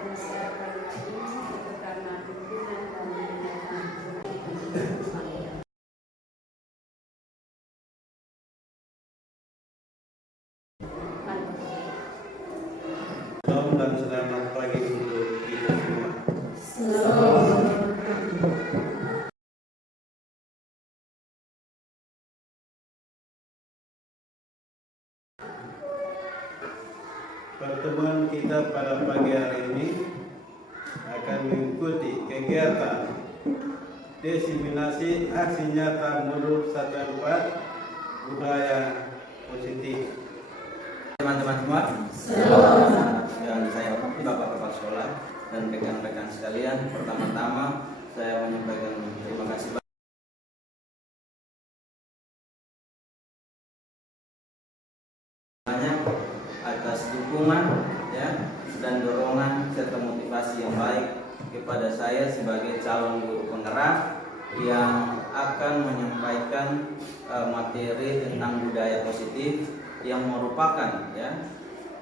Salam dan selamat pagi untuk kita semua. Pertemuan kita pada pagi hari ini akan mengikuti kegiatan diseminasi aksi nyata menurut Satuan 4 budaya positif. Teman-teman semua, dan saya hormati bapak-bapak sekolah dan rekan-rekan sekalian. Pertama-tama saya menyampaikan terima kasih banyak atas dukungan dan dorongan serta motivasi yang baik kepada saya sebagai calon guru penggerak yang akan menyampaikan materi tentang budaya positif yang merupakan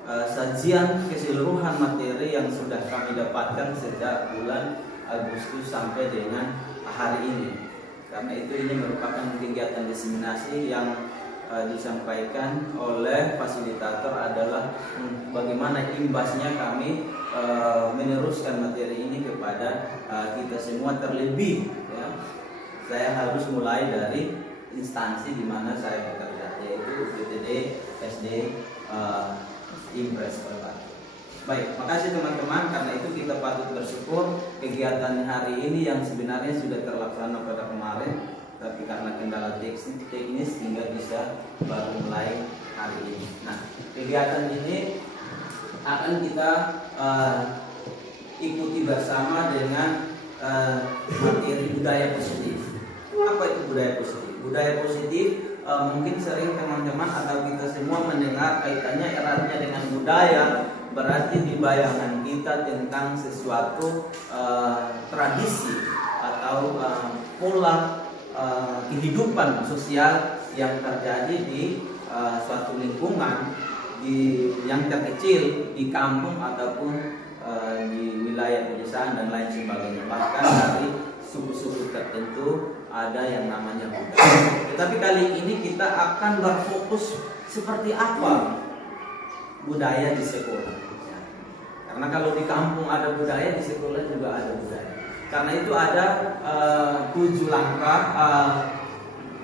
sajian keseluruhan materi yang sudah kami dapatkan sejak bulan Agustus sampai dengan hari ini. Karena itu ini merupakan kegiatan diseminasi yang disampaikan oleh fasilitator adalah bagaimana imbasnya kami meneruskan materi ini kepada kita semua. Terlebih saya harus mulai dari instansi di mana saya bekerja, yaitu UPTD SD Impres Batu. Baik, makasih teman-teman. Karena itu kita patut bersyukur kegiatan hari ini yang sebenarnya sudah terlaksana pada kemarin, tapi karena kendala teknis hingga bisa baru mulai hari ini. Nah, kegiatan ini akan kita ikuti bersama dengan materi budaya positif. Apa itu budaya positif? Budaya positif mungkin sering teman-teman atau kita semua mendengar kaitannya eratnya dengan budaya. Berarti di bayangan kita tentang sesuatu tradisi atau pola kehidupan sosial yang terjadi di suatu lingkungan yang terkecil di kampung ataupun di wilayah pedesaan dan lain sebagainya. Bahkan dari suku-suku tertentu ada yang namanya budaya. Tetapi kali ini kita akan berfokus seperti apa budaya di sekolah. Karena kalau di kampung ada budaya, di sekolah juga ada budaya. Karena itu ada 7 langkah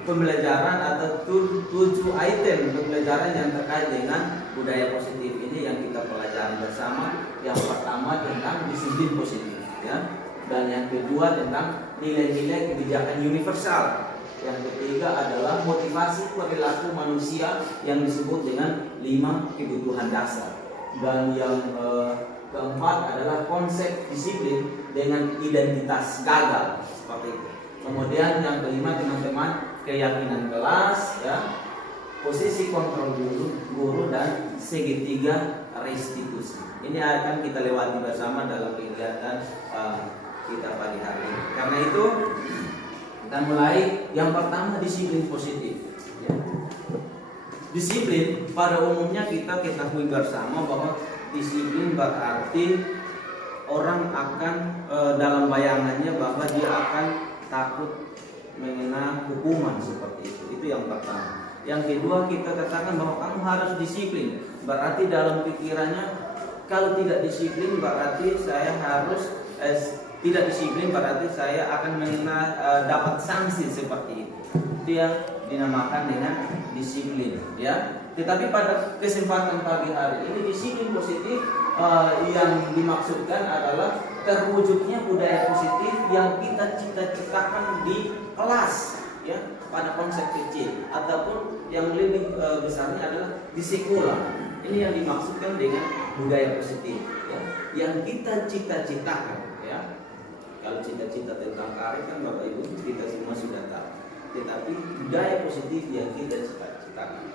pembelajaran atau 7 item pembelajaran yang terkait dengan budaya positif ini yang kita pelajari bersama. Yang pertama tentang disiplin positif, dan yang kedua tentang nilai-nilai kebijakan universal. Yang ketiga adalah motivasi perilaku manusia yang disebut dengan 5 kebutuhan dasar. Dan yang keempat adalah konsep disiplin dengan identitas gagal, seperti itu. Kemudian yang kelima teman-teman, keyakinan kelas, posisi kontrol guru dan segitiga restitusi. Ini akan kita lewati bersama dalam kegiatan kita pagi hari ini. Karena itu kita mulai. Yang pertama, disiplin positif. Disiplin pada umumnya kita ketahui bersama bahwa disiplin berarti orang akan dalam bayangannya bahwa dia akan takut mengenai hukuman seperti itu. Itu yang pertama. Yang kedua, kita katakan bahwa kamu harus disiplin. Berarti dalam pikirannya kalau tidak disiplin berarti saya harus tidak disiplin berarti saya akan dapat sanksi seperti itu. Itu yang dinamakan dengan disiplin, Tetapi pada kesempatan pagi hari ini disiplin positif yang dimaksudkan adalah terwujudnya budaya positif yang kita cita-citakan di kelas, pada konsep kecil ataupun yang lebih besarnya adalah di sekolah. Ini yang dimaksudkan dengan budaya positif, yang kita cita-citakan, Kalau cita-cita tentang karir kan Bapak Ibu kita semua sudah tahu. Tetapi budaya positif yang kita cita-citakan,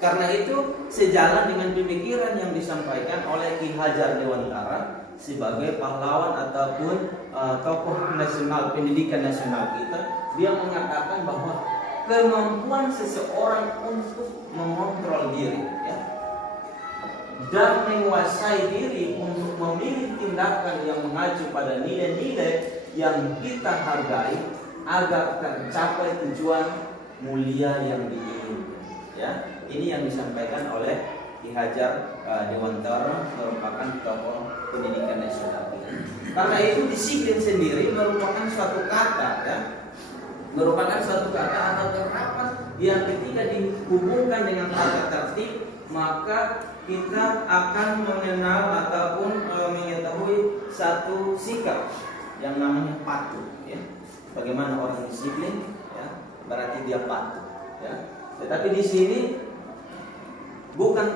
Karena itu sejalan dengan pemikiran yang disampaikan oleh Ki Hajar Dewantara sebagai pahlawan ataupun tokoh nasional pendidikan nasional kita, dia mengatakan bahwa kemampuan seseorang untuk mengontrol diri, dan menguasai diri untuk memilih tindakan yang mengacu pada nilai-nilai yang kita hargai agar tercapai tujuan mulia yang diinginkan. Ya, ini yang disampaikan oleh Ki Hajar Dewantara, merupakan tokoh pendidikan nasional. Karena itu disiplin sendiri merupakan suatu kata, ya, merupakan suatu kata atau terapan yang ketika dihubungkan dengan kata tertib, maka kita akan mengenal ataupun mengetahui satu sikap yang namanya patuh. Ya. Bagaimana orang disiplin? Ya, berarti dia patuh. Ya. Tetapi di sini bukan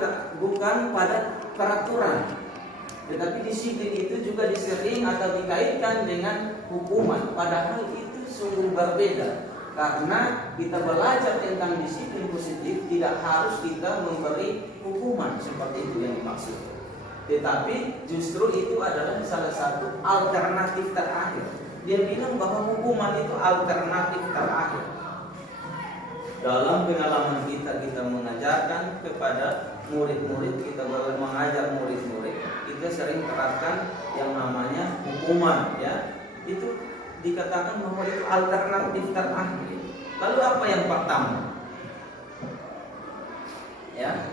pada peraturan, tetapi disiplin itu juga disering atau dikaitkan dengan hukuman. Padahal itu sungguh berbeda. Karena kita belajar tentang disiplin positif tidak harus kita memberi hukuman seperti itu yang dimaksud. Tetapi justru itu adalah salah satu alternatif terakhir. Dia bilang bahwa hukuman itu alternatif terakhir. Dalam pengalaman kita mengajarkan kepada murid-murid, kita mengajar murid-murid, kita sering terapkan yang namanya hukuman, ya. Itu dikatakan bahwa itu alternatif terakhir. Lalu apa yang pertama? Ya,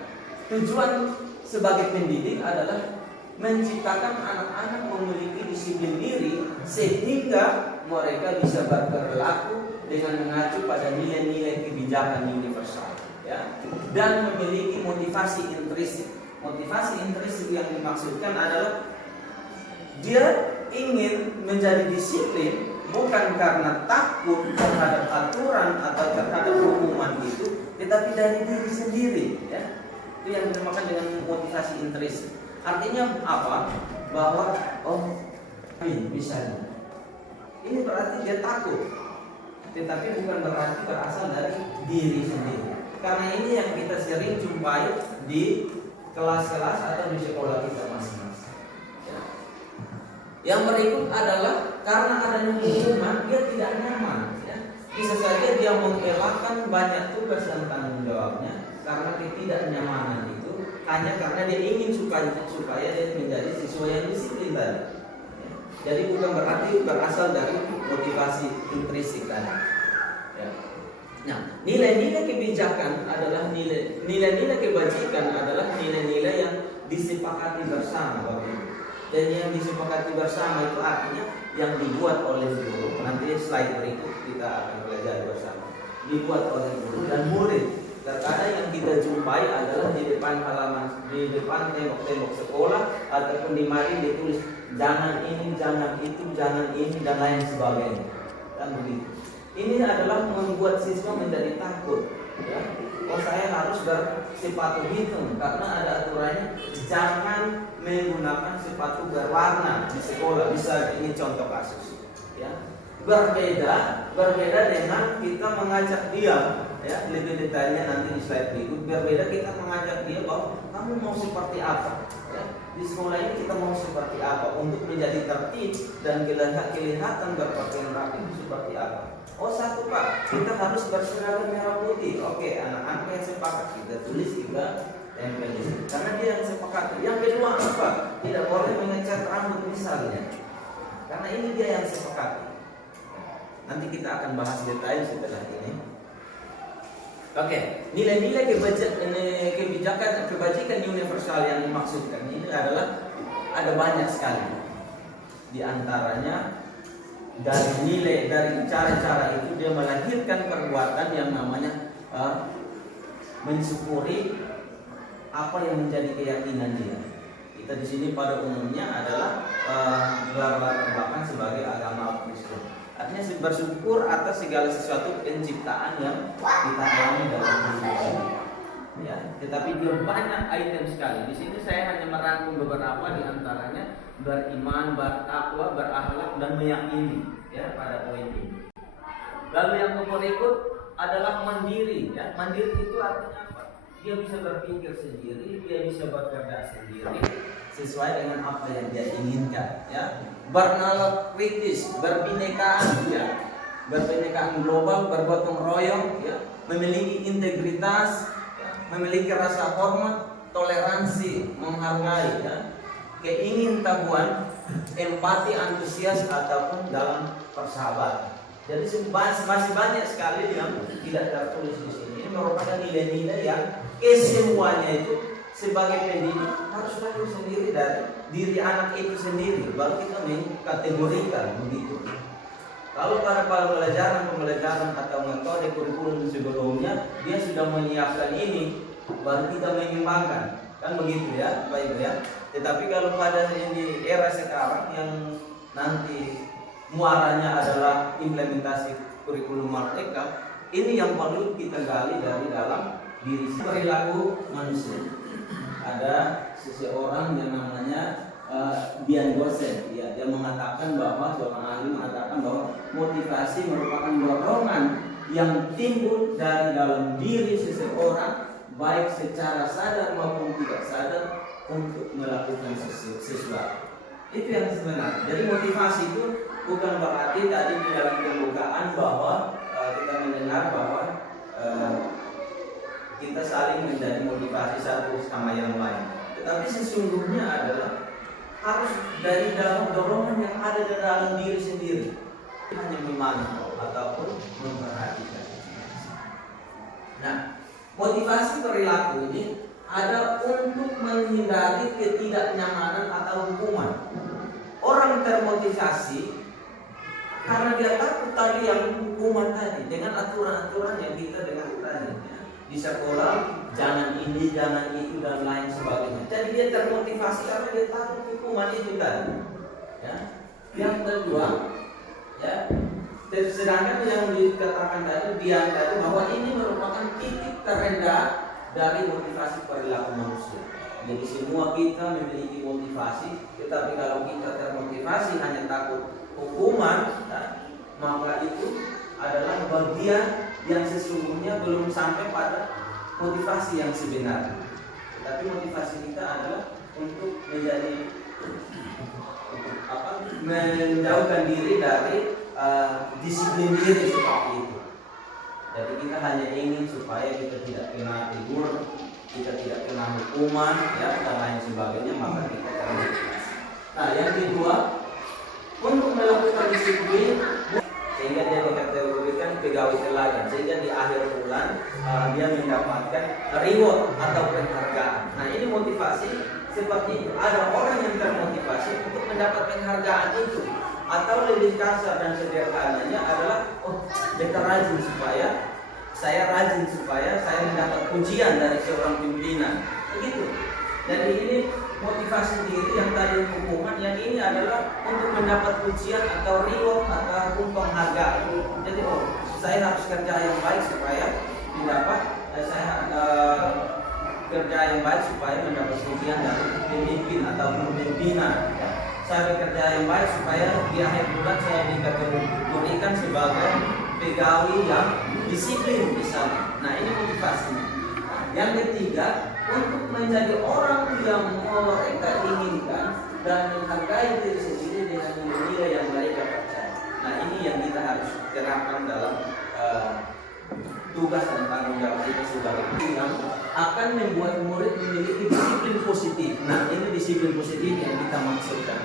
tujuan sebagai pendidik adalah menciptakan anak-anak memiliki disiplin diri sehingga mereka bisa berperilaku dengan mengacu pada nilai-nilai kebijakan universal, ya, dan memiliki motivasi intrinsik. Motivasi intrinsik yang dimaksudkan adalah dia ingin menjadi disiplin bukan karena takut terhadap aturan atau terhadap hukuman itu, tetapi dari diri sendiri, ya. Itu yang dinamakan dengan motivasi intrinsik. Artinya apa? Bahwa misalnya ini berarti dia takut, tetapi bukan berarti berasal dari diri sendiri. Karena ini yang kita sering jumpai di kelas-kelas atau di sekolah kita masing-masing. Ya. Yang berikut adalah karena adanya hukuman dia tidak nyaman. Ya. Bisa saja dia mengelakkan banyak tugas dan tanggung jawabnya karena ketidaknyamanan itu hanya karena dia ingin supaya dia menjadi siswa yang disiplin tadi. Ya. Jadi bukan berarti berasal dari motivasi intrinsik tadi. Ya. Nah, nilai-nilai kebijakan adalah nilai-nilai kebajikan adalah nilai-nilai yang disepakati bersama, Bapak Ibu. Dan yang disepakati bersama itu artinya yang dibuat oleh guru. Nanti slide berikut kita akan belajar bersama. Dibuat oleh guru dan murid. Terkadang yang kita jumpai adalah di depan halaman, di depan tembok-tembok sekolah ataupun di mari ditulis jangan ini, jangan itu, jangan ini dan lain sebagainya. Dan begitu. Ini adalah membuat siswa menjadi takut. Ya. Oh, saya harus bersepatu hitam karena ada aturannya jangan menggunakan sepatu berwarna di sekolah. Bisa ini contoh kasus. Ya. Berbeda dengan kita mengajak dia, ya, lebih detailnya nanti di slide berikut. Berbeda kita mengajak dia bahwa kamu mau seperti apa, ya. Di sekolah ini kita mau seperti apa untuk menjadi tertib dan kelihatan berpakaian rapi seperti apa. Oh, satu Pak, kita harus berseragam merah putih. Oke, anak-anak yang sepakat kita tulis juga tempel di sini. Karena dia yang sepakat. Yang kedua apa? Tidak boleh mengecat rambut misalnya. Karena ini dia yang sepakat. Nanti kita akan bahas detail setelah ini. Oke, nilai-nilai kebijakan universal yang dimaksudkan ini adalah ada banyak sekali. Di antaranya dari cara-cara itu dia melahirkan perbuatan yang namanya mensyukuri apa yang menjadi keyakinan dia. Kita di sini pada umumnya adalah gelar belakang sebagai agama Kristen. Artinya bersyukur atas segala sesuatu penciptaan yang kita alami dalam hidup ini. Ya, tetapi dia banyak item sekali. Di sini saya hanya merangkum beberapa di antaranya beriman, bertakwa, berakhlak dan meyakini, ya, pada poin ini. Lalu yang berikut adalah mandiri, ya. Mandiri itu artinya apa? Dia bisa berpikir sendiri, dia bisa bekerja sendiri sesuai dengan apa yang dia inginkan, ya. Bernalar kritis, berbinekaan, ya. Berbinekaan global, bergotong royong, ya. Memiliki integritas, ya. Memiliki rasa hormat, toleransi, menghargai, ya, keingintahuan, empati, antusias ataupun dalam persahabatan. Jadi masih banyak sekali yang tidak tertulis di sini. Ini merupakan nilai-nilai yang kesemuanya itu sebagai pendidik harus lahir sendiri dari diri anak itu sendiri, baru kita mengkategorikan begitu. Kalau pada pembelajaran atau metode kurikulum sebelumnya dia sudah menyiapkan ini, baru kita mengembangkan, kan begitu ya, Bapak Ibu ya. Tetapi kalau pada ini era sekarang yang nanti muaranya adalah implementasi kurikulum merdeka, ini yang perlu kita gali dari dalam diri perilaku manusia. Ada seseorang yang namanya Dian Gosen, ya, dia mengatakan bahwa seorang ahli mengatakan bahwa motivasi merupakan dorongan yang timbul dari dalam diri seseorang, baik secara sadar maupun tidak sadar, untuk melakukan sesuatu. Itu yang sebenarnya. Jadi motivasi itu bukan berarti tadi di dalam pembukaan bahwa kita mendengar bahwa kita saling menjadi motivasi satu sama yang lain. Tetapi sesungguhnya adalah harus dari dalam dorongan yang ada di dalam diri sendiri, hanya memantau ataupun memperhatikan. Nah, motivasi perilaku ini ada untuk menghindari ketidaknyamanan atau hukuman. Orang termotivasi karena dia takut tadi yang hukuman tadi, dengan aturan-aturan yang kita dengar tadi. Di sekolah jangan ini, jangan itu dan lain sebagainya. Jadi dia termotivasi karena dia takut hukuman itu tadi. Ya. Yang kedua, ya, sedangkan yang dikatakan tadi Dian tadi bahwa ini merupakan titik terendah dari motivasi perilaku manusia. Jadi semua kita memiliki motivasi, tetapi kalau kita termotivasi hanya takut hukuman, ya, maka itu adalah bagian yang sesungguhnya belum sampai pada motivasi yang sebenarnya. Tapi motivasi kita adalah untuk menjadi menjauhkan diri dari disiplin diri seperti itu. Jadi kita hanya ingin supaya kita tidak kena tegur, kita tidak kena hukuman, ya, dan lain sebagainya, maka kita termotivasi. Nah, yang kedua, untuk melakukan disiplin sehingga dia dikategorikan pegawai teladan, sehingga di akhir bulan dia mendapatkan reward atau penghargaan. Nah, ini motivasi seperti itu. Ada orang yang termotivasi untuk mendapat penghargaan itu, atau lebih kasar dan sederhananya adalah saya rajin supaya saya mendapat pujian dari seorang pimpinan. Begitu. Jadi ini motivasi diri yang tadi hukuman, yang ini adalah untuk mendapat pujian atau reward ataupun penghargaan. Jadi saya harus kerja yang baik supaya mendapat kerja yang baik supaya mendapat pujian dari pemimpin ataupun pimpinan. Saya bekerja yang baik supaya di akhir bulan saya dikategorikan sebagai pegawai yang disiplin misalnya. Nah, ini motivasinya. Yang ketiga, untuk menjadi orang yang mereka inginkan dan menghargai diri sendiri dengan nilai-nilai yang mereka percaya. Nah, ini yang kita harus terapkan dalam tugas dan tanggung jawab kita sebagai yang akan membuat murid memiliki disiplin positif. Nah, ini disiplin positif yang kita maksudkan.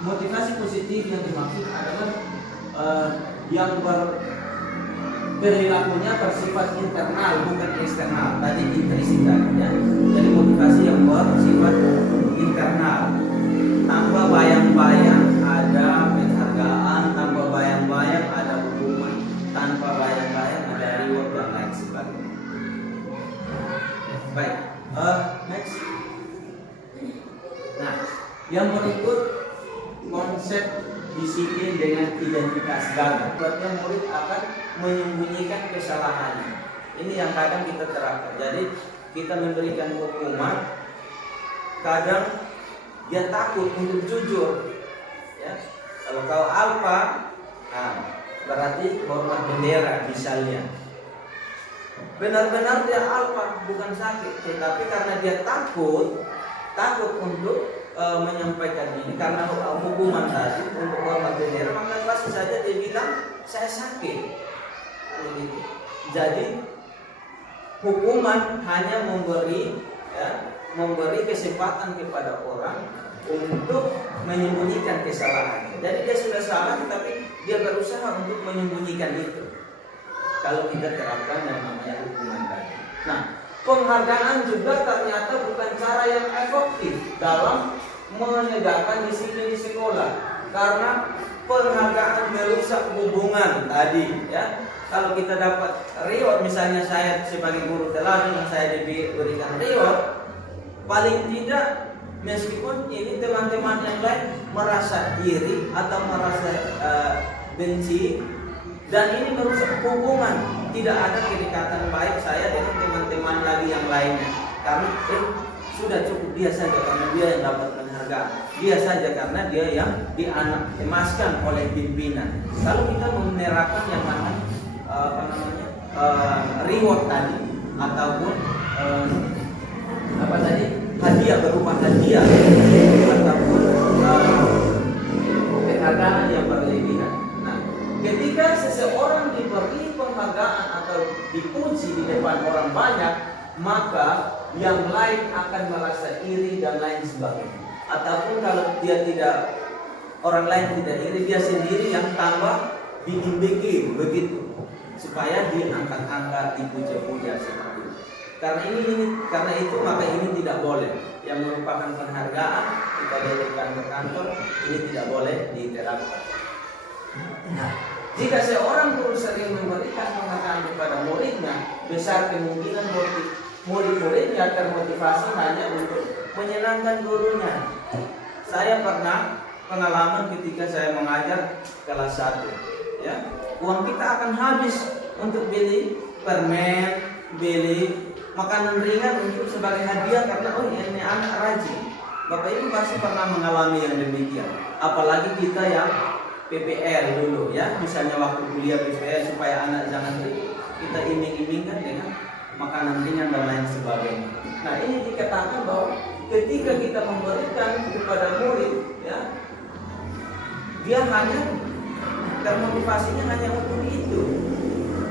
Motivasi positif yang dimaksud adalah yang perilakunya bersifat internal bukan eksternal. Tadi intrinsik ya. Jadi motivasi yang bersifat internal. Tanpa bayang-bayang ada penghargaan, tanpa bayang-bayang ada hukuman, tanpa bayang-bayang ada reward dan lain sebagainya. Baik, next. Nah, yang berikut konsep disiplin dengan identitas gagal. Buatnya murid akan menyembunyikan kesalahannya. Ini yang kadang kita terapkan. Jadi kita memberikan hukuman, kadang dia takut untuk jujur. Ya. Kalau kau alfa, nah, berarti hormat bendera misalnya. Benar-benar dia alfa, bukan sakit, tetapi karena dia takut untuk menyampaikan ini karena hukuman tadi untuk hormat bendera, maka pasti saja dia bilang saya sakit. begitu. Jadi hukuman hanya memberi kesempatan kepada orang untuk menyembunyikan kesalahannya. Jadi dia sudah salah, tapi dia berusaha untuk menyembunyikan itu. Kalau kita terapkan yang namanya hukuman tadi. Nah, penghargaan juga ternyata bukan cara yang efektif dalam menegakkan disiplin di sekolah, karena penghargaan merusak hubungan tadi, ya. Kalau kita dapat reward, misalnya saya sebagai guru teladan yang saya diberikan reward, paling tidak meskipun ini teman-teman yang lain merasa iri atau merasa benci, dan ini merusak hubungan, tidak ada kedekatan baik saya dengan teman-teman lagi yang lainnya, karena sudah cukup dia saja karena dia yang dapat penghargaan, dia saja karena dia yang emaskan oleh pimpinan. Kalau kita menerapkan yang mana reward tadi ataupun hadiah berupa hadiah ataupun penghargaan yang berlebihan. Nah, ketika seseorang diberi penghargaan atau dipuji di depan orang banyak, maka yang lain akan merasa iri dan lain sebagainya. Ataupun kalau dia tidak, orang lain tidak iri, dia sendiri yang tambah bikin-bikin begitu, supaya diangkat-angkat, dipuja-puja seperti itu. Karena itu maka ini tidak boleh. Yang merupakan penghargaan kita berikan ke kantor, ini tidak boleh diterapkan. Nah, jika seorang guru sering memberikan penghargaan kepada muridnya, besar kemungkinan murid-muridnya termotivasi hanya untuk menyenangkan gurunya. Saya pernah pengalaman ketika saya mengajar kelas 1, ya. Uang kita akan habis untuk beli permen, beli makanan ringan untuk sebagai hadiah karena ini anak rajin. Bapak Ibu pasti pernah mengalami yang demikian. Apalagi kita yang PPL dulu, ya, misalnya waktu kuliah PPL supaya anak jangan ribut, kita iming-imingkan dengan makanan ringan dan lain sebagainya. Nah, ini dikatakan bahwa ketika kita memberikan kepada murid, ya, dia hanya termotivasinya hanya untuk itu.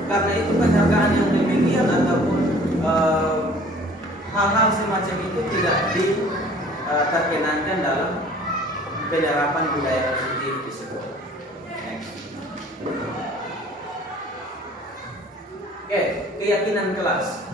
Karena itu penghargaan yang demikian ataupun hal-hal semacam itu tidak terkenankan dalam penerapan budaya positif di sekolah. Oke, keyakinan kelas.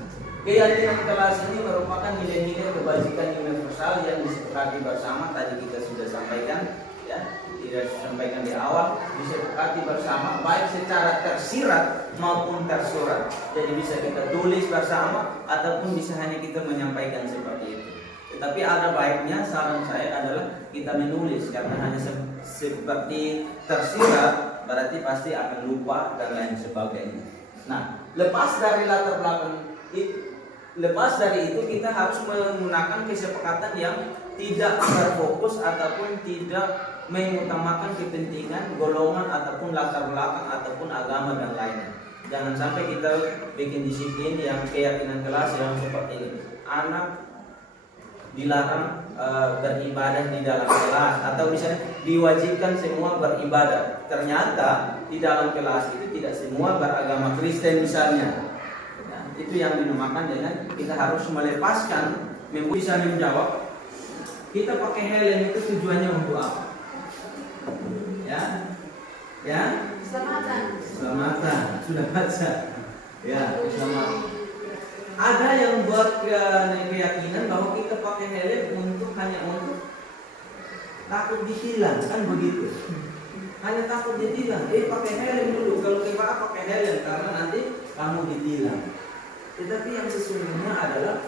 Keyakinan kelas ini merupakan nilai-nilai kebajikan universal yang disepakati bersama. Tadi kita sudah sampaikan, ya, tidak sampaikan di awal, disepakati bersama baik secara tersirat maupun tersurat. Jadi bisa kita tulis bersama ataupun bisa hanya kita menyampaikan seperti itu. Tetapi ada baiknya, saran saya adalah kita menulis, karena hanya seperti tersirat berarti pasti akan lupa dan lain sebagainya. Nah, lepas dari itu kita harus menggunakan kesepakatan yang tidak terfokus ataupun tidak mengutamakan kepentingan golongan ataupun latar belakang ataupun agama dan lainnya. Jangan sampai kita bikin disiplin yang keyakinan kelas yang seperti ini. Anak dilarang beribadah di dalam kelas, atau misalnya diwajibkan semua beribadah. Ternyata di dalam kelas itu tidak semua beragama Kristen misalnya. Nah, itu yang dinamakan dengan kita harus melepaskan. Bisa menjawab, kita pakai helm itu tujuannya untuk apa? Ya, selamatan. Sudah baca. Ya, selamat. Ada yang buat keyakinan bahwa kita pakai helm hanya untuk takut ditilang, kan begitu? Hanya takut ditilang. Pakai helm dulu. Kalau kita pakai helm karena nanti kamu ditilang. Tetapi yang sesungguhnya adalah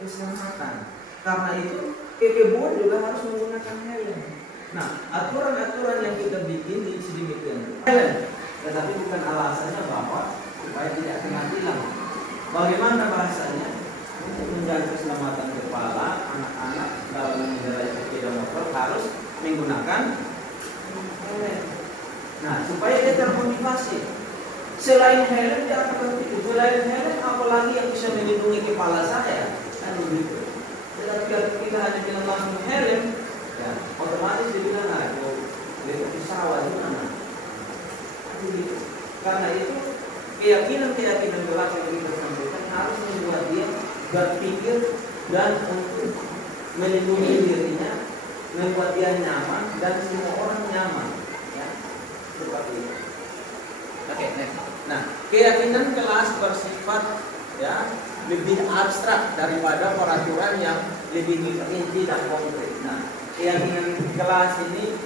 keselamatan. Karena itu kebun juga harus menggunakan helm. Nah, aturan-aturan yang kita bikin di sedemikian helm, tetapi bukan alasannya bahwa supaya tidak kena tilang. Bagaimana bahasanya? Untuk menjaga keselamatan kepala anak-anak dalam mengendarai sepeda motor harus menggunakan helm. Nah, supaya dia termotivasi. Selain helm, dia akan begitu. Selain helm, apalagi yang bisa melindungi kepala saya? Kan begitu. Tetapi kalau kita hanya bilang langsung helm, ya, otomatis dia bilang, nah, pesawat gimana? Begitu. Karena itu keyakinan kelas yang kita sampaikan harus membuat dia berpikir dan untuk melindungi dirinya, membuat dia nyaman dan semua orang nyaman, ya, seperti itu. Oke, next. Nah, keyakinan kelas bersifat ya lebih abstrak daripada peraturan yang lebih rinci dan konkret. Nah, keyakinan kelas ini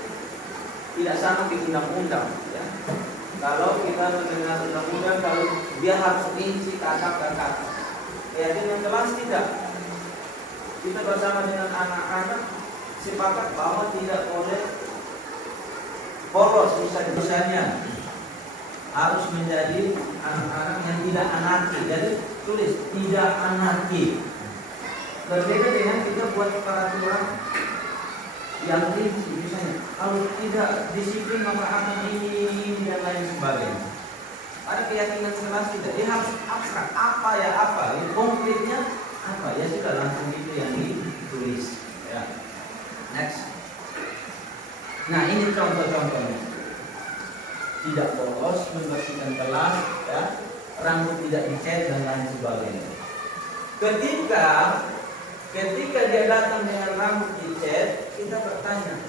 tidak sama di undang-undang, ya. Kalau kita mendengar undang-undang, kalau dia harus rinci kata per kata. Keyakinan kelas tidak. Kita bersama dengan anak-anak sepakat bahwa tidak boleh bolos, misalnya harus menjadi anak-anak yang tidak anarki. Jadi tulis tidak anarki. Berbeda dengan kita buat peraturan yang rinci, misalnya kalau tidak disiplin maka akan ini dan lain sebagainya. Ada keyakinan kelas tidak, dia harus abstrak, apa ya apa, ini konkretnya apa ya sudah langsung itu yang ditulis. Ya. Next. Nah ini contoh-contohnya. Tidak bolos, membersihkan kelas, ya, rambut tidak dicat dan lain sebagainya. Ketika dia datang dengan rambut dicat, kita bertanya,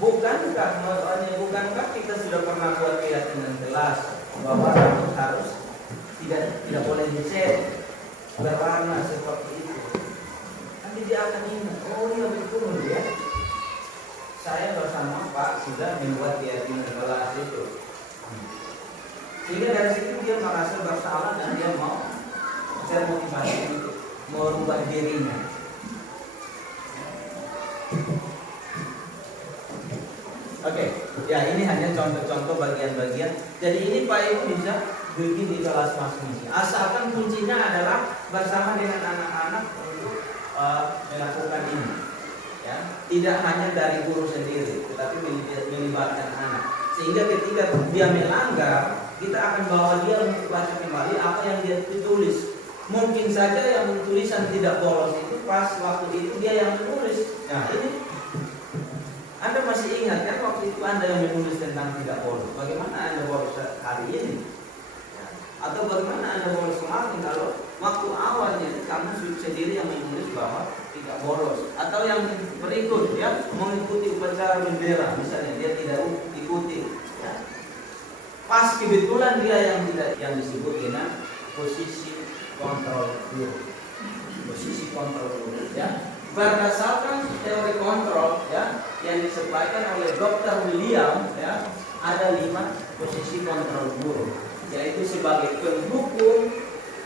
bukankah kita sudah pernah buat keyakinan kelas bahwa rambut harus tidak boleh dicat berwarna seperti itu? Nanti dia akan ingat, oh iya betul ya. Saya bersama Pak sudah membuat keyakinan kelas itu. Sehingga dari situ dia merasa bersalah dan dia mau termotivasi untuk merubah dirinya. Oke, ya ini hanya contoh-contoh bagian-bagian. Jadi ini Pak Ibu bisa bikin di kelas masing-masing. Asalkan kuncinya adalah bersama dengan anak-anak untuk melakukan ini. Ya, tidak hanya dari guru sendiri, tetapi melibatkan anak. Sehingga ketika dia melanggar, kita akan bawa dia untuk baca kembali apa yang dia tulis. Mungkin saja yang tulisan tidak bolos itu pas waktu itu dia yang menulis. Nah ini Anda masih ingat kan waktu itu Anda yang menulis tentang tidak bolos. Bagaimana Anda bolos hari ini? Ya. Atau bagaimana Anda bolos kemarin kalau waktu awalnya kamu sendiri yang menulis bahwa tidak bolos. Atau yang berikut ya mengikuti upacara bendera misalnya dia tidak ikuti. Ya. Pas kebetulan dia yang tidak yang disebut dengan posisi kontrol guru. Posisi kontrol guru ya. Berdasarkan teori kontrol ya yang disampaikan oleh Dr. William ya, ada 5 posisi kontrol guru, yaitu sebagai pendukung,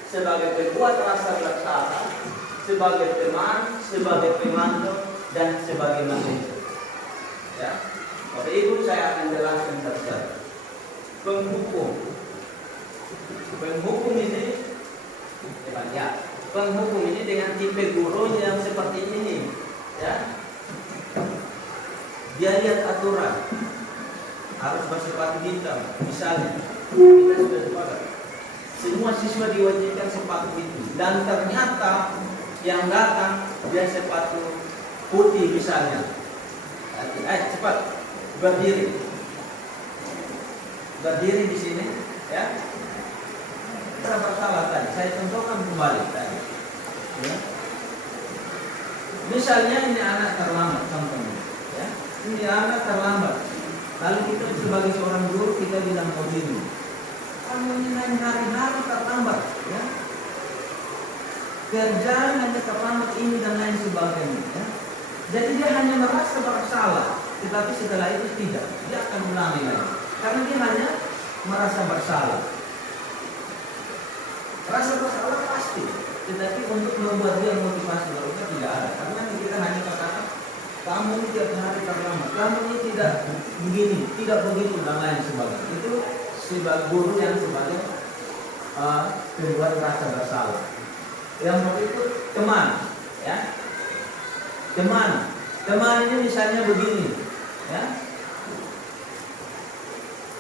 sebagai pembuat rasa bersalah, sebagai teman, sebagai pemandu, dan sebagai manajer. Ya. Bapak Ibu saya akan jelaskan satu-satu. Penghubung ini ya, penghubung ini dengan tipe guru yang seperti ini ya. Dia lihat aturan harus bersepatu hitam misalnya, kita sudah sepakat semua siswa diwajibkan sepatu itu dan ternyata yang datang dia sepatu putih misalnya. Cepat berdiri di sini ya. Kita bersalah tadi, saya contohkan kembali tadi ya. Misalnya ini anak terlambat contohnya ya. Ini anak terlambat, lalu kita sebagai seorang guru kita bilang begini, kamu ini hari-hari terlambat ya, kerjaan hanya terlambat ini dan lain sebagainya ya. Jadi dia hanya merasa bersalah, tetapi setelah itu tidak, dia akan ulangi lagi karena dia hanya merasa bersalah. Rasa bersalah pasti, tetapi untuk membuat dia motivasi mereka tidak ada. Karena kita hanya katakan kamu ini tiap hari terlambat, kamu ini tidak begini, tidak begitu dan lain sebagainya. Itu sebagai guru yang sebagai membuat rasa bersalah. Yang berikut teman, ya. Teman ini misalnya begini, ya.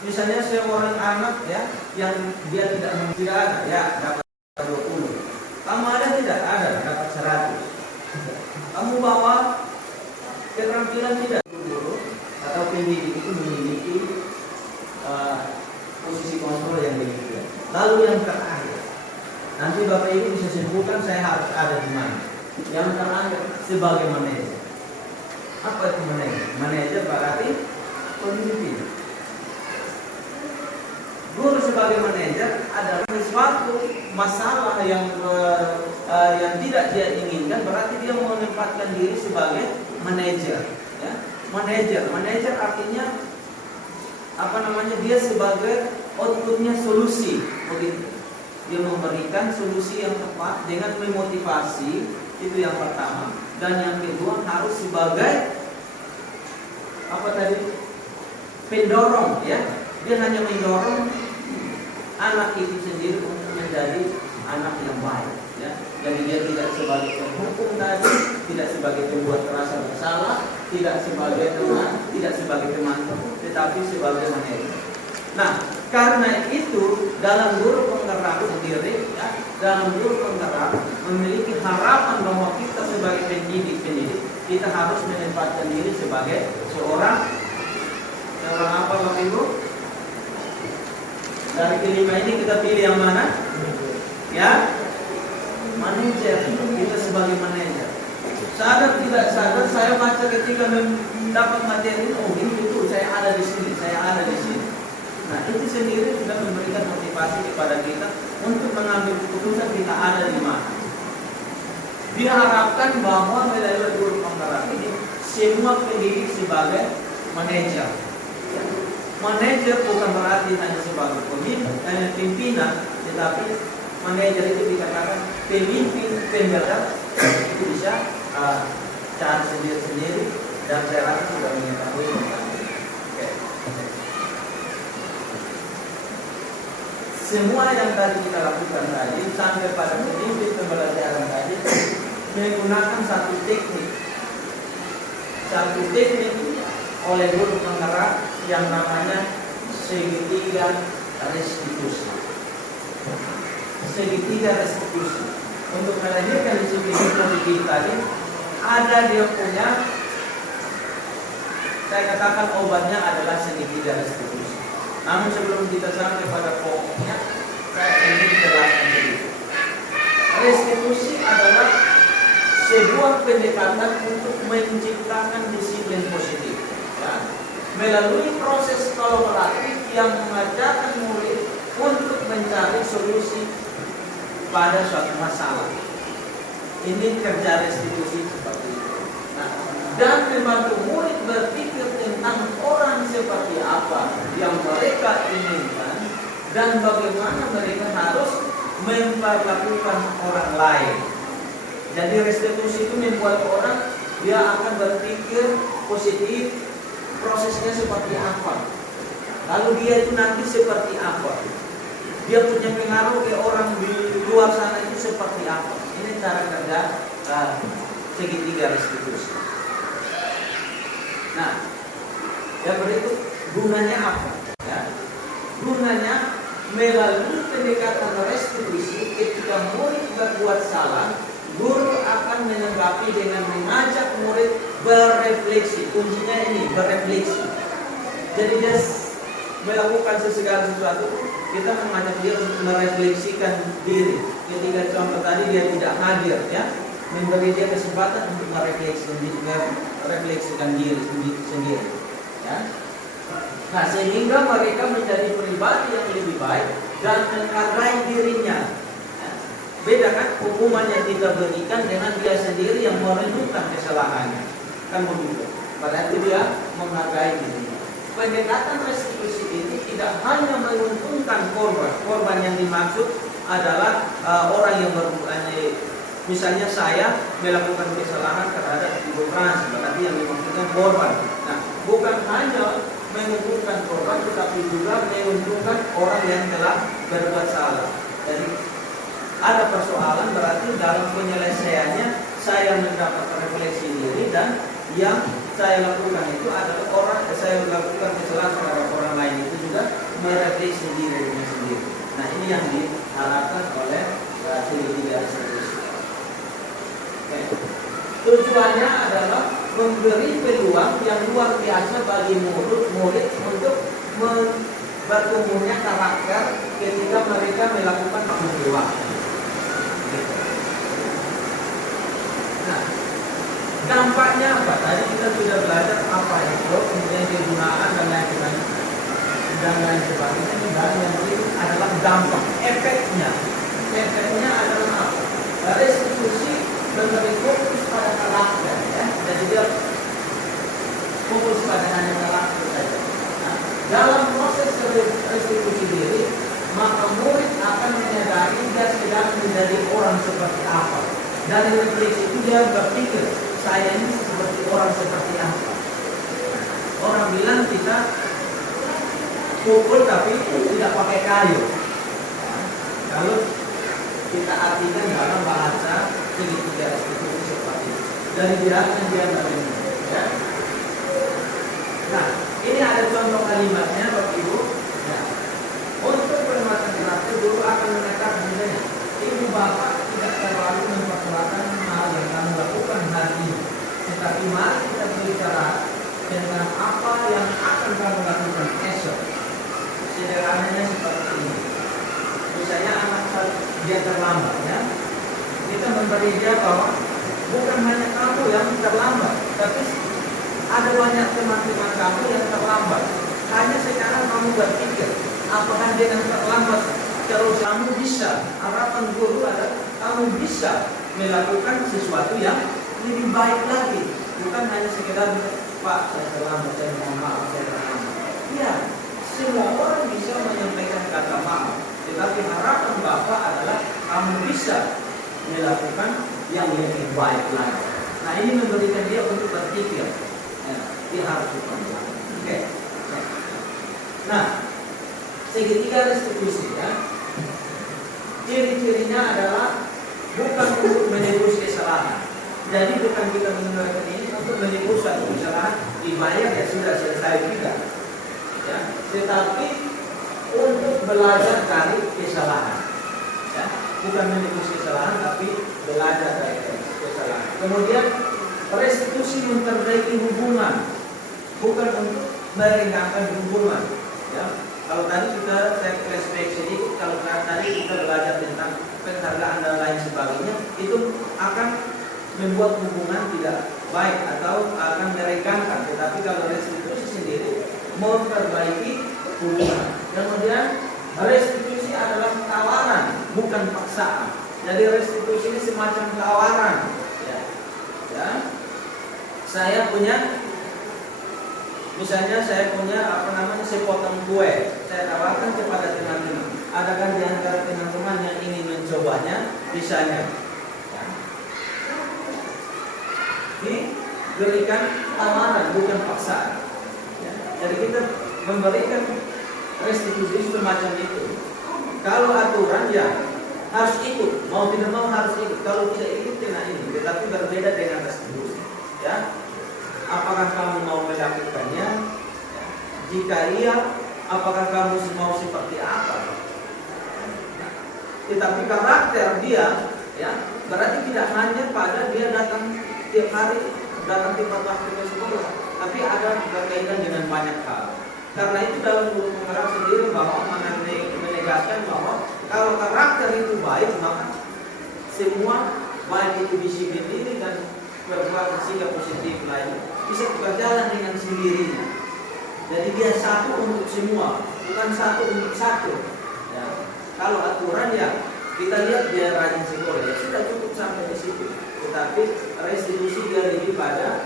Misalnya seorang anak ya yang dia tidak ada ya dapat 20. Kamu ada tidak? Ada, dapat 100. Kamu bawa keterampilan tidak? Guru atau pendidik itu memiliki posisi kontrol yang begitu. Lalu yang terakhir, nanti Bapak Ibu bisa simpulkan saya harus ada di mana. Yang terakhir sebagai manajer. Apa itu manajer? Manajer berarti pemimpin. Guru sebagai manajer adalah suatu masalah yang tidak dia inginkan, berarti dia menempatkan diri sebagai manajer. Ya. Manajer artinya apa namanya? Dia sebagai outputnya solusi, begitu. Dia memberikan solusi yang tepat dengan memotivasi, itu yang pertama. Dan yang kedua harus sebagai apa tadi? Pendorong, ya. Dia hanya mendorong anak itu sendiri untuk menjadi anak yang baik, ya. Jadi dia tidak sebagai penghukum tadi, tidak sebagai pembuat merasa bersalah, tidak sebagai teman, tetapi sebagai manajer. Nah, karena itu dalam guru penggerak sendiri, ya, dalam guru penggerak memiliki harapan bahwa kita sebagai pendidik, kita harus menempatkan diri sebagai seorang apa Bapak Ibu? Dari kelima ini kita pilih yang mana? Ya, manajer. Kita sebagai manajer. Sadar tidak sadar, saya baca ketika mendapat materi, oh ini betul, saya ada di sini. Nah, itu sendiri sudah memberikan motivasi kepada kita untuk mengambil keputusan kita ada di mana. Diharapkan bahwa melalui guru penggerak ini semua pendidik sebagai manajer. Manajer bukan berarti hanya sebagai pimpinan, tetapi manajer itu dikatakan pemimpin penggerak. Itu bisa cara sendiri-sendiri dan saya rasa sudah mengetahui. Okay. Semua yang tadi kita lakukan tadi sampai pada pemimpin pembelajaran tadi menggunakan satu teknik oleh guru penggerak yang namanya segitiga restitusi. Untuk melahirkan disiplin positif tadi, ada dia punya, saya katakan obatnya adalah segitiga restitusi. Namun sebelum kita sampai pada pokoknya, saya ingin jelaskan sedikit. Restitusi adalah sebuah pendekatan untuk menciptakan disiplin positif. Ya. Melalui proses kolaboratif yang mengajarkan murid untuk mencari solusi pada suatu masalah. Ini kerja restitusi seperti itu. Nah, dan membantu murid berpikir tentang orang seperti apa yang mereka inginkan dan bagaimana mereka harus memperlakukan orang lain. Jadi restitusi itu membuat orang dia akan berpikir positif. Prosesnya seperti apa? Lalu dia itu nanti seperti apa? Dia punya pengaruh ke orang di luar sana itu seperti apa? Ini cara kerja segitiga restitusi. Nah, yang berikut gunanya apa? Ya. Gunanya melalui pendekatan restitusi ketika murid berbuat salah, guru akan menanggapi dengan mengajak murid berefleksi. Kuncinya ini, berefleksi. Jadi dia melakukan segala sesuatu, kita mengajak dia untuk merefleksikan diri. Ketika contoh tadi dia tidak hadir, ya, memberi dia kesempatan untuk merefleksikan diri sendiri. Ya. Nah, sehingga mereka menjadi pribadi yang lebih baik dan menghargai dirinya. Beda kan hukuman yang kita berikan dengan dia sendiri yang merenungkan kesalahannya. Kan begitu. Berarti dia menghargai dirinya. Pendekatan restitusi ini tidak hanya menguntungkan korban. Korban yang dimaksud adalah orang yang misalnya saya melakukan kesalahan terhadap ibu trans, berarti yang dimaksudkan korban. Nah, bukan hanya menguntungkan korban, tetapi juga menguntungkan orang yang telah berbuat salah. Jadi ada persoalan, berarti dalam penyelesaiannya saya mendapat refleksi diri dan yang saya lakukan itu adalah saya melakukan kesalahan terhadap orang lain itu juga merefleksi dirinya sendiri. Nah, ini yang diharapkan oleh segitiga restitusi. Tujuannya adalah memberi peluang yang luar biasa bagi murid untuk bertumbuhnya karakter ketika mereka melakukan pengumuman. Nah, dampaknya apa? Tadi kita sudah belajar apa itu, kemudian kegunaan dan lain sebagainya. Dan yang ini adalah dampak, efeknya. Efeknya adalah apa? Restitusi memberi fokus pada karakter, ya. Jadi dia fokus pada hanya karakter saja. Nah, dalam proses restitusi diri, maka murid akan menyadari dia sedang menjadi orang seperti apa. Dari refleksi itu dia berpikir, saya ini seperti orang seperti apa. Orang bilang kita pukul tapi tidak pakai kayu. Kalau kita artikan dalam bahasa segitiga restitusi seperti itu. Dari pihaknya dia bagaimana? Ya. Nah, ini ada contoh kalimatnya, Bapak Ibu. Ya. Untuk permasalahan karakter dulu akan menekan misalnya, ibu bapak tidak terlalu mempersoalkan hal yang kamu lakukan hari ini, tetapi mari kita berbicara dengan apa yang akan kamu lakukan esok. Sederhananya seperti ini. Misalnya anak dia terlambat, ya. Kita memberi dia bahwa bukan hanya kamu yang terlambat, tapi ada banyak teman-teman kamu yang terlambat. Hanya sekarang kamu berpikir, apakah dengan terlambat terus kamu bisa? Harapan guru adalah kamu bisa melakukan sesuatu yang lebih baik lagi, bukan hanya sekedar Pak saya terlambat, saya mohon maaf, saya terlambat. Ya, semua orang bisa menyampaikan kata maaf, tetapi harapan Bapak adalah kamu bisa melakukan yang lebih baik lagi. Nah, ini memberikan dia untuk berpikir. Ya, dia harus berpikir. Oke. Nah, segitiga restitusi, ya. Ciri-cirinya adalah bukan untuk menebus kesalahan. Jadi bukan kita menggunakan ini untuk menebus satu kesalahan, dibayar ya sudah selesai tidak. Ya, tetapi untuk belajar dari kesalahan. Ya, bukan menebus kesalahan tapi belajar dari kesalahan. Kemudian restitusi memperbaiki hubungan, bukan untuk meringankan hubungan. Ya, kalau tadi saya flashback sedikit, kalau tadi kita belajar tentang penghargaan dan lain sebagainya, itu akan membuat hubungan tidak baik atau akan merenggangan. Tetapi kalau restitusi sendiri memperbaiki hubungan. Kemudian restitusi adalah tawaran, bukan paksaan. Jadi restitusi ini semacam tawaran. Ya. Saya punya, misalnya saya punya sepotong kue, saya tawarkan kepada teman-teman. Adakah di antara teman-teman yang ingin mencobanya? Misalnya, ya. Diberikan tawaran, bukan paksaan. Ya. Jadi kita memberikan restitusi semacam itu. Kalau aturan ya harus ikut, mau tidak mau harus ikut. Kalau tidak ikut tidak ini, tetapi berbeda dengan restitusi. Ya, apakah kamu mau melakukannya? Ya. Jika iya, apakah kamu mau seperti apa? Tetapi karakter dia, ya, berarti tidak hanya pada dia datang tiap hari, datang tepat waktu ke sekolah, tapi ada berkaitan dengan banyak hal. Karena itu dalam buku penggerak sendiri bahwa menegaskan bahwa kalau karakter itu baik, maka semua baik itu disiplin diri dan berbuat sikap positif lain bisa berjalan dengan sendirinya. Jadi dia satu untuk semua, bukan satu untuk satu. Ya. Kalau aturan ya kita lihat dia rajin sekolah, ya sudah cukup sampai di situ. Tetapi restitusi dia lebih pada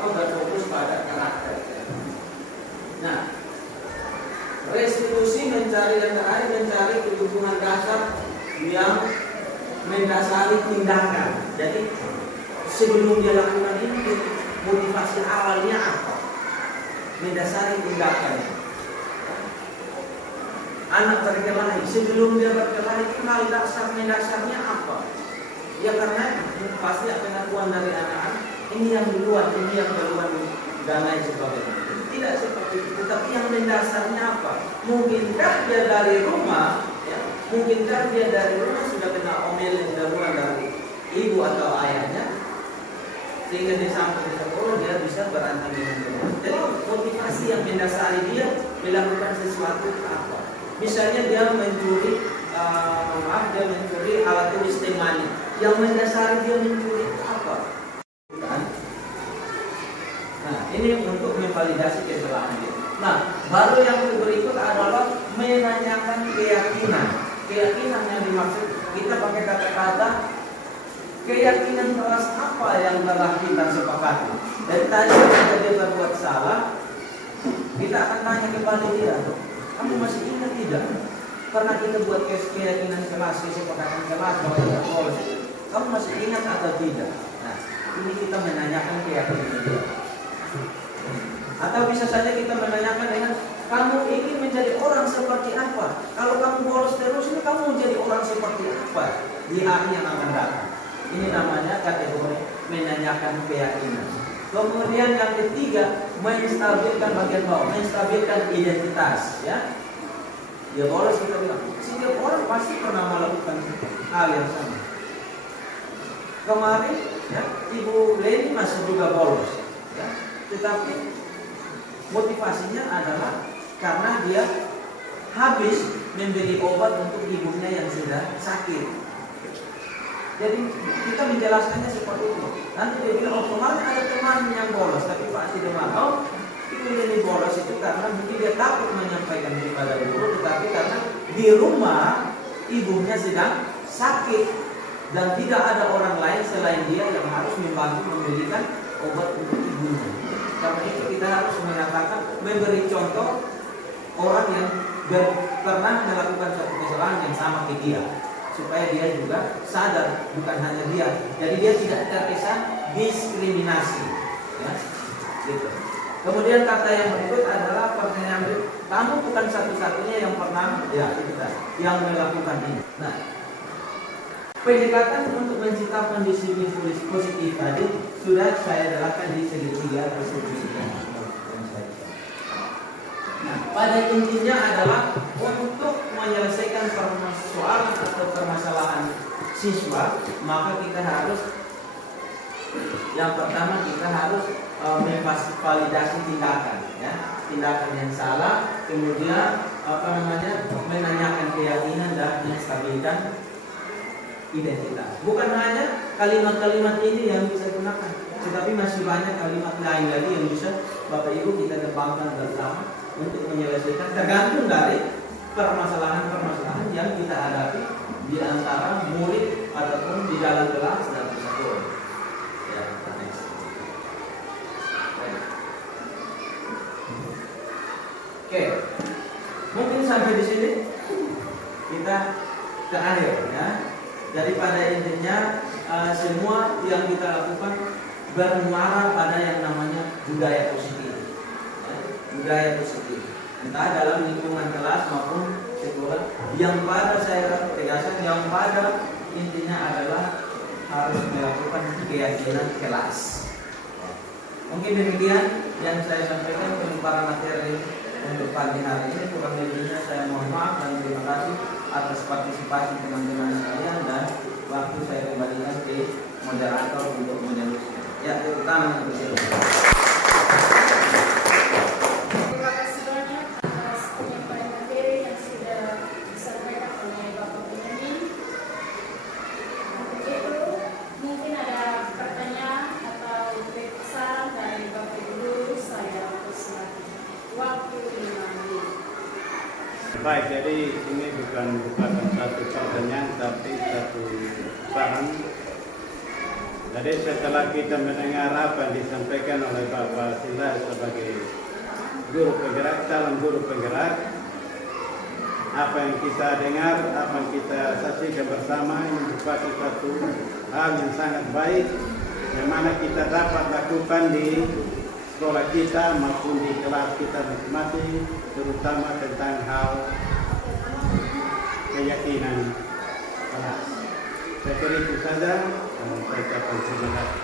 berfokus pada karakter. Nah, restitusi mencari kebutuhan dasar yang mendasari tindakan. Jadi sebelum dia lakukan ini, motivasi awalnya apa? Mendasari tindakan. Anak berkelahi, sebelum dia berkelahi itu hal mendasarnya apa? Ya karena pasti pengakuan dari anak-anak ini yang duluan, ini yang duluan dan lain sebagainya. Tidak seperti itu, tapi yang mendasarnya apa? Mungkinkah dia dari rumah, ya, mungkinkah dia dari rumah sudah kena omelan duluan dari ibu atau ayahnya, sehingga dia sampai di sekolah dia bisa berantem dengan teman. Jadi motivasi yang mendasari dia melakukan sesuatu apa. Misalnya dia mencuri, dia mencuri alat tulis temani. Yang mendasari dia mencuri apa? Kan? Nah, ini untuk memvalidasi kesalahan dia. Nah, baru yang berikut adalah menanyakan keyakinan. Keyakinan yang dimaksud kita pakai kata-kata keyakinan keras apa yang telah kita sepakati. Dari tadi ketika dia berbuat salah, kita akan tanya kepada dia, kamu masih ingat tidak? Pernah kita buat keyakinan keras, kesepakatan keras bahwa tidak boleh. Kamu masih ingat atau tidak? Nah, ini kita menanyakan keyakinan dia. Atau bisa saja kita menanyakan dengan, kamu ingin menjadi orang seperti apa? Kalau kamu bolos terus ini, kamu menjadi orang seperti apa di hari yang akan datang? Ini namanya kategori menanyakan keyakinan. Kemudian yang ketiga, menstabilkan bagian bawah, menstabilkan identitas. Ya, dia bolos, kita bilang, setiap orang pasti pernah melakukan hal yang sama. Kemarin, ya, Ibu Leni masih juga bolos, ya, tetapi motivasinya adalah karena dia habis memberi obat untuk ibunya yang sudah sakit. Jadi kita menjelaskannya seperti itu. Nanti dia bilang, oh kemarin ada teman yang bolos, tapi Pak tidak mau. Ini bolos itu karena mungkin dia takut menyampaikan kepada guru, tetapi karena di rumah ibunya sedang sakit dan tidak ada orang lain selain dia yang harus membantu memberikan obat untuk ibunya. Karena itu kita harus mengatakan, memberi contoh orang yang pernah melakukan suatu kesalahan yang sama ke dia, supaya dia juga sadar, bukan hanya dia. Jadi dia tidak terkesan diskriminasi, ya, gitu. Kemudian kata yang berikut adalah pertanyaan berikut, kamu bukan satu-satunya yang pernah, ya, kita yang melakukan ini. Nah, pendekatan untuk menciptakan disiplin positif tadi sudah saya jelaskan di segitiga tersebut. Nah, pada intinya adalah untuk menyelesaikan persoalan atau permasalahan siswa, maka kita harus, yang pertama kita harus memvalidasi tindakan, ya, tindakan yang salah, kemudian menanyakan keyakinan dan menstabilkan identitas. Bukan hanya kalimat-kalimat ini yang bisa digunakan, tetapi masih banyak kalimat lain lagi yang bisa Bapak Ibu kita kembangkan bersama untuk menyelesaikan, tergantung dari permasalahan-permasalahan yang kita hadapi di antara murid ataupun di dalam kelas dan kesatuan. Ya, next. Oke, mungkin sampai di sini kita ke akhir, ya. Jadi pada intinya semua yang kita lakukan bermuara pada yang namanya budaya positif, ya, budaya positif. Entah dalam lingkungan kelas maupun sekolah, yang pada saya tegaskan, yang pada intinya adalah harus melakukan keyakinan kelas. Mungkin demikian yang saya sampaikan untuk para materi untuk pagi hari ini. Kurang lebihnya saya mohon maaf dan terima kasih atas partisipasi teman-teman sekalian, dan waktu saya kembalikan ke moderator untuk meneruskan. Ya, tepuk tangan untuk saya. Baik, jadi ini bukan satu pertanyaan tapi satu saran. Jadi setelah kita mendengar apa yang disampaikan oleh Bapak Sila sebagai guru penggerak, calon guru penggerak, apa yang kita dengar, apa yang kita saksikan bersama ini merupakan satu hal yang sangat baik yang mana kita dapat lakukan di sekolah kita maupun di kelas kita masing-masing, terutama tentang hal keyakinan kelas. Saya kira itu saja, dan saya ucapkan terima kasih.